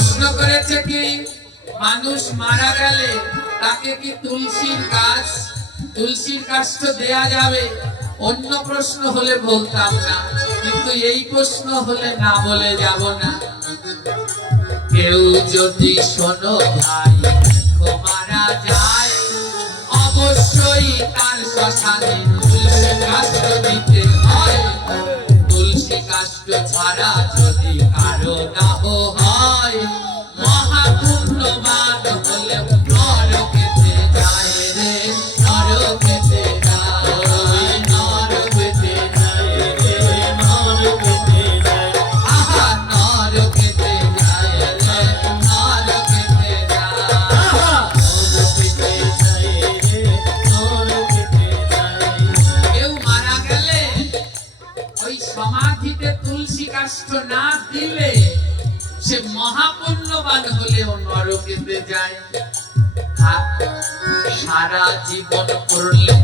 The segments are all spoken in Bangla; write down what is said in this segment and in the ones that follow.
প্রশ্ন করেছে কি মানুষ মারা গেলে তাকে কি তুলসীর গাছ তুলসীর কাষ্ঠ দেয়া যাবে? অন্য প্রশ্ন হলে বলতাম না, কিন্তু এই প্রশ্ন হলে না বলে যাব না। কেউ যদি শোনো ভাই দেখো মারা যায়, অবশ্যই তার শ্মশানে তুলসী কাষ্ঠ দিতে হয়। তুলসী কাষ্ঠ ছাড়া যদি কারো দাহ হয়, মহাপুণ্যবান হলে নরকেতে যায় রে, নরকেতে যায়, নরকেতে যায় রে, নরকেতে যায়। আহা নরকেতে যায় রে, নরকেতে যায়। কেউ মারা গেলে ওই সমাধিতে তুলসী কাষ্ঠ না দিলে সে মহাপুণ্যবান হলেও নরকেতে যায়। সারা জীবন করলে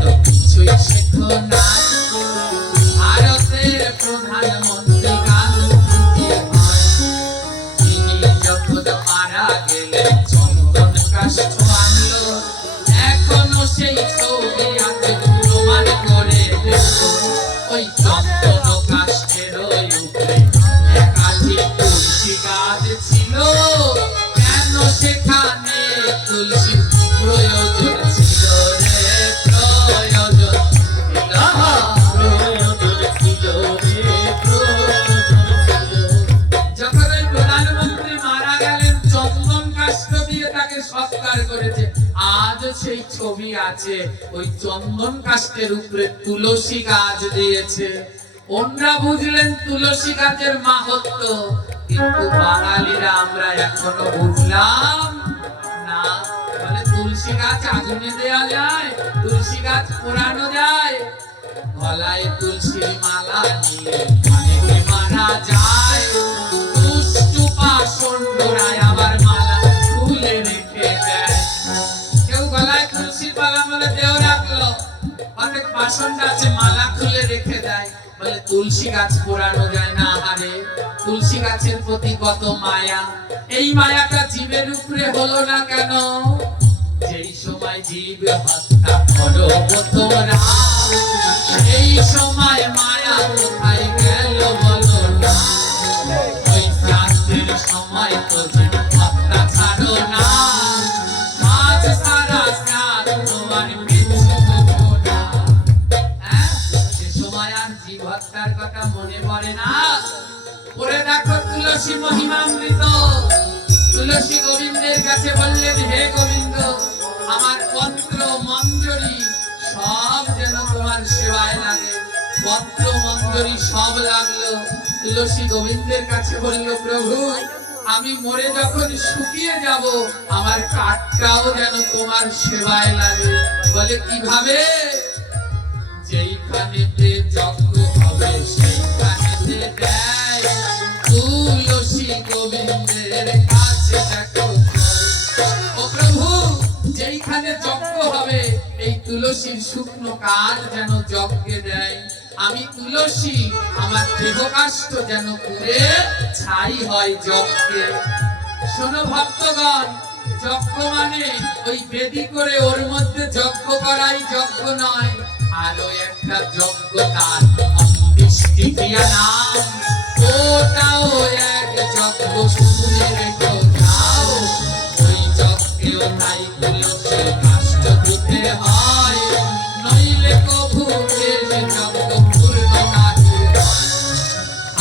তো কিছুই শেখো না। ভারতের প্রধানমন্ত্রী গান্ধীজি হয়, তিনি যখন মারা গেলেন চন্দন কাষ্ঠ আনলো। এখনো সেই ছবি আছে, প্রমাণ করে দেখো। ওই চন্দন কাষ্ঠের উপরে একাধিক তুলসী গাছ ছিল। কেন সেখানে তুলসী প্রয়োজন ছিল রে, প্রয়োজন ছিল রে, প্রয়োজন ছিল। যখন ওই প্রধানমন্ত্রী মারা গেলেন চন্দন কাষ্ঠ দিয়ে তাকে সৎকার করেছে। আজ সেই ছবি আছে, ওই চন্দন কাষ্ঠের উপরে তুলসী গাছ দিয়েছে। ওনরা বুঝলেন তুলসী গাছের মাহাত্ম্য, কিন্তু বাঙালিরা আমরা এখনো বুঝলাম না। বলে তুলসী গাছ আগুনে দেওয়া যায়, তুলসী গাছ পোড়ানো যায়। গলায় তুলসীর মালা নিয়ে অনেকে মারা যায়। দুষ্টু পাষণ্ডরাই আবার মালা খুলে রেখে দেয়। কেউ গলায় তুলসীর মালা বলে দেও রাখলো, অনেক পাষণ্ড আছে মালা খুলে রেখে দেয়। বলে তুলসী গাছ পোড়ানো যায় না। আরে তুলসী গাছের প্রতি কত মায়া, এই মায়াটা জীবের উপরে হলো না কেন? যেই সময় জীব হত্যা করো তোমরা, সেই সময় মায়া কোথায় গেল বলো না। ওই শ্রাদ্ধের সময় তো জীব হত্যা ছাড়ো না, মাছ ছাড়া শ্রাদ্ধ তোমার কিছু হতো না। সে সময় আর জীব হত্যার কথা মনে পড়ে না। পড়ে দেখো তুলসী মহিমামৃত। তুলসী গোবিন্দের কাছে বললেন, হে গোবিন্দ, আমার পত্র মঞ্জরি সব যেন তোমার সেবায় লাগে। পত্র মঞ্জরি সব লাগলো। তুলসী গোবিন্দের কাছে বলল, প্রভু আমি মরে যখন শুকিয়ে যাব, আমার কাঠটাও যেন তোমার সেবায় লাগে। বলে কিভাবে? যেইখানেতে যজ্ঞ হবে সেইখানেতে দেয় তুলসী গোবিন্দের কাছে দেখো। ও প্রভু, যেইখানে যজ্ঞ হবে এই তুলসীর শুকনো কাঠ যেন যজ্ঞে দেয়। আমি তুলসী, আমার দেহ কাষ্ঠ যেন পুড়ে ছাই হয় যজ্ঞে। শোনো ভক্তগণ, যজ্ঞ মানে ওই বেদি করে ওর মধ্যে যজ্ঞ করাই যজ্ঞ নয়। আরো একটা যজ্ঞ, তার অন্ত্যেষ্টি ক্রিয়া নাম, ওটাও এক যজ্ঞ। শুনে রেখো যাও, ওই যজ্ঞেও তাই তুলসী কাষ্ঠ দিতে হয়, নইলে কভু যজ্ঞ পূর্ণ নাহি।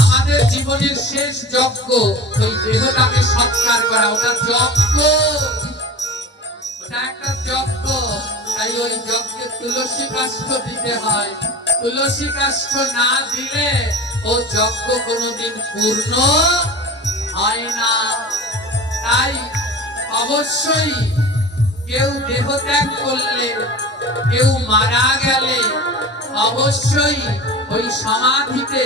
আমাদের জীবনের শেষ যজ্ঞ ওই দেহটাকে সৎকার করা, ওটা যজ্ঞ, ওটা একটা যজ্ঞ। তাই ওই যজ্ঞে তুলসী কাষ্ঠ দিতে হয়। তুলসী কাষ্ঠ না দিলে ও যজ্ঞ কোনোদিন পূর্ণ হয় না। তাই অবশ্যই কেউ দেহ ত্যাগ করলে, কেউ মারা গেলে অবশ্যই ওই সমাধিতে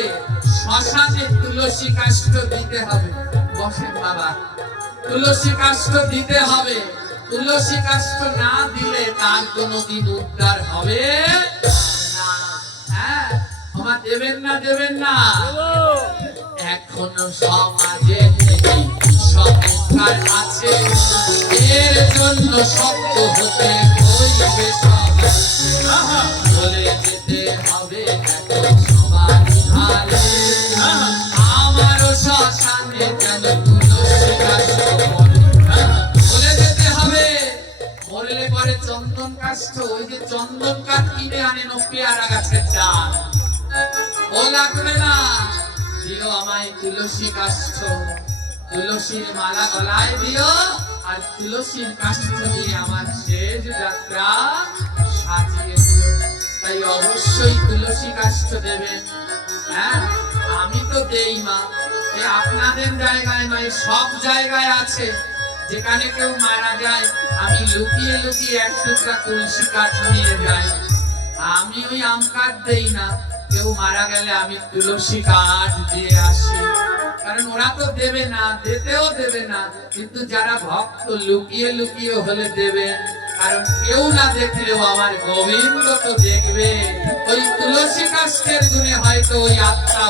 শ্মশানে তুলসী কাষ্ঠ দিতে হবে। বসেন বাবা, তুলসী কাষ্ঠ দিতে হবে। তুলসী কাষ্ঠ না দিলে তার কোনোদিন উদ্ধার হবে না। হ্যাঁ, আমার দেবেন না, দেবেন না। এখনো সমাজে দরকার আছে, এর জন্য শক্ত হতে হইবে সবাই। বলে যেতে হবে এখন সবারই হালে, আমারও শ্মশানে যেন তুলসী গাছ মরে। বলে যেতে হবে, মরলে পরে চন্দন কাষ্ঠ, ওই যে চন্দন কাঠ কিনে আনেন ও পেয়ারা গাছের চাল, ও লাগবে না, দিও আমায় তুলসী কাষ্ঠ, তুলসীর মালা গলায় দিও, আর তুলসীর কাষ্ঠ দিয়ে আমার শেষ যাত্রা সাজিয়ে দিও। তাই অবশ্যই তুলসী কাষ্ঠ দেবেন। হ্যাঁ, আমি তো দেই মা, এ আপনাদের জায়গায় নয়, সব জায়গায় আছে। যেখানে কেউ মারা যায় আমি লুকিয়ে লুকিয়ে এক টুকরা তুলসী কাঠ নিয়ে যাই। আমি ওই আম কাঠ দেই না, কেউ মারা গেলে আমি তুলসী কাঠ দিয়ে আসি। কারণ ওরা তো দেবে না, দিতেও দেবে না, কিন্তু যারা ভক্ত লুকিয়ে লুকিয়ে হলে দেবে। কারণ কেউ না দেখলেও আমার গোবিন্দ তো দেখবে। ওই তুলসী কাষ্ঠের গুণে হয়তো ওই আত্মা